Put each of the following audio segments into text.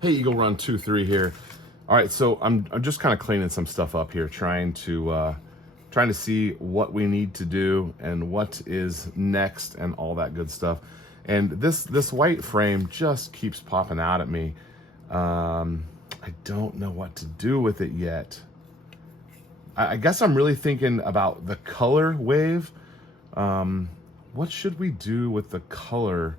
Hey, Eagle Run 23 here. All right, so I'm just kind of cleaning some stuff up here, trying to see what we need to do and what is next and all that good stuff. And this white frame just keeps popping out at me. I don't know what to do with it yet. I guess I'm really thinking about the color wave. What should we do with the color?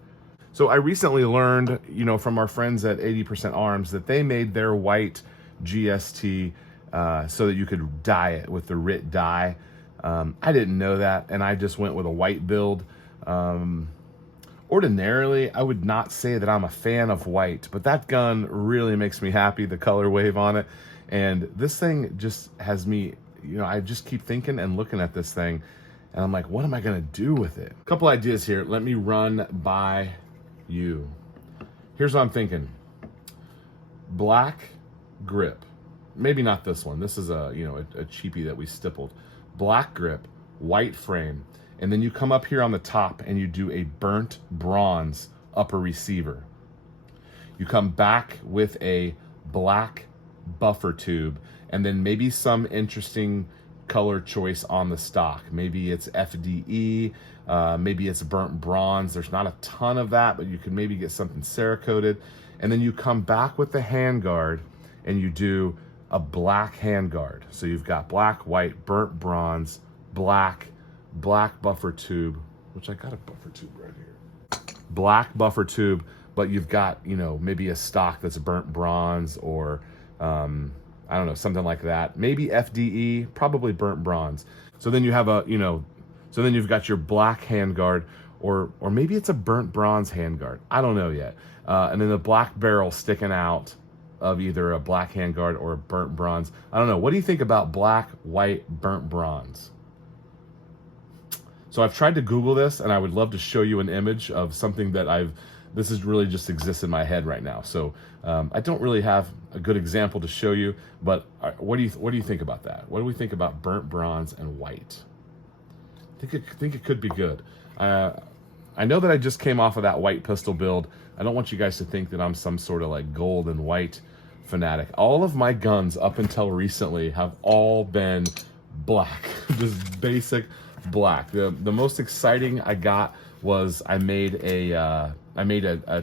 So I recently learned, from our friends at 80% Arms that they made their white GST so that you could dye it with the RIT dye. I didn't know that, and I just went with a white build. Ordinarily, I would not say that I'm a fan of white, but that gun really makes me happy, the color wave on it. And this thing just has me, I just keep thinking and looking at this thing, and I'm like, what am I gonna do with it? A couple ideas here. Let me run by you. Here's what I'm thinking. Black grip. Maybe not this one. This is a cheapie that we stippled. Black grip, white frame, and then you come up here on the top and you do a burnt bronze upper receiver. You come back with a black buffer tube, and then maybe some interesting color choice on the stock. Maybe it's FDE, maybe it's burnt bronze. There's not a ton of that, but you can maybe get something Cerakoted. And then you come back with the handguard and you do a black handguard. So you've got black, white, burnt bronze, black buffer tube, which I got a buffer tube right here. Black buffer tube, but you've got, maybe a stock that's burnt bronze or, I don't know, something like that. Maybe FDE, probably burnt bronze. So then you have so then you've got your black handguard, or maybe it's a burnt bronze handguard. I don't know yet. And then the black barrel sticking out of either a black handguard or a burnt bronze. I don't know. What do you think about black, white, burnt bronze? So I've tried to Google this, and I would love to show you an image of something that this is really just exists in my head right now. So I don't really have a good example to show you, but what do you think about that? What do we think about burnt bronze and white? I think it could be good. I know that I just came off of that white pistol build. I don't want you guys to think that I'm some sort of like gold and white fanatic. All of my guns up until recently have all been black, just basic black. The most exciting I got was I made a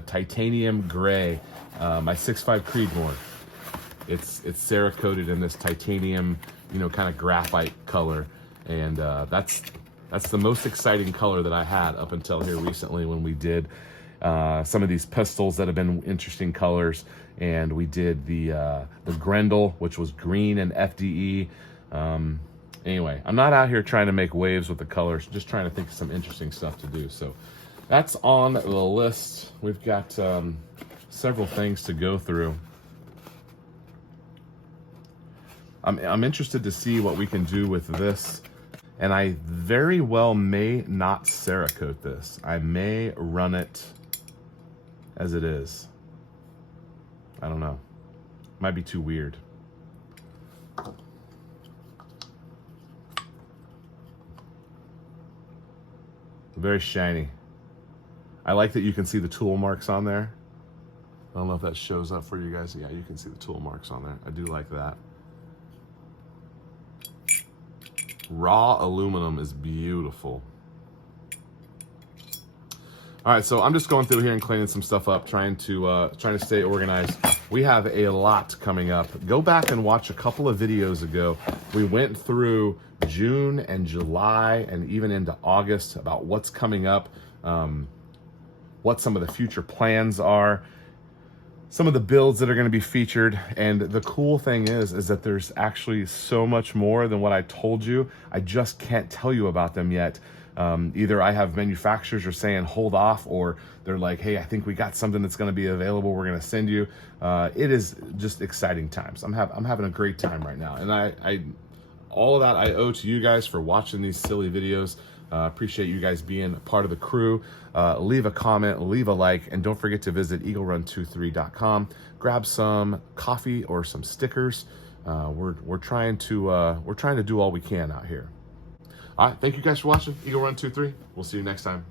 titanium gray, my 6.5 Creedmoor. It's Cerakoted in this titanium, kind of graphite color, and that's the most exciting color that I had up until here recently when we did some of these pistols that have been interesting colors, and we did the Grendel, which was green and FDE. Anyway, I'm not out here trying to make waves with the colors, just trying to think of some interesting stuff to do. So that's on the list. We've got several things to go through. I'm interested to see what we can do with this, and I very well may not Cerakote this. I may run it as it is. I don't know. Might be too weird. Very shiny. I like that you can see the tool marks on there. I don't know if that shows up for you guys. Yeah, you can see the tool marks on there. I do like that. Raw aluminum is beautiful. All right, so I'm just going through here and cleaning some stuff up, trying to stay organized. We have a lot coming up. Go back and watch a couple of videos ago. We went through June and July and even into August about what's coming up, what some of the future plans are, some of the builds that are going to be featured. And the cool thing is that there's actually so much more than what I told you. I just can't tell you about them yet. Either I have manufacturers are saying hold off, or they're like, hey, I think we got something that's going to be available, we're going to send you. It is just exciting times. I'm having a great time right now, and I all of that I owe to you guys for watching these silly videos. Appreciate you guys being a part of the crew. Leave a comment, leave a like, and don't forget to visit eaglerun23.com. Grab some coffee or some stickers. We're trying to do all we can out here. All right, thank you guys for watching Eagle Run 23. We'll see you next time.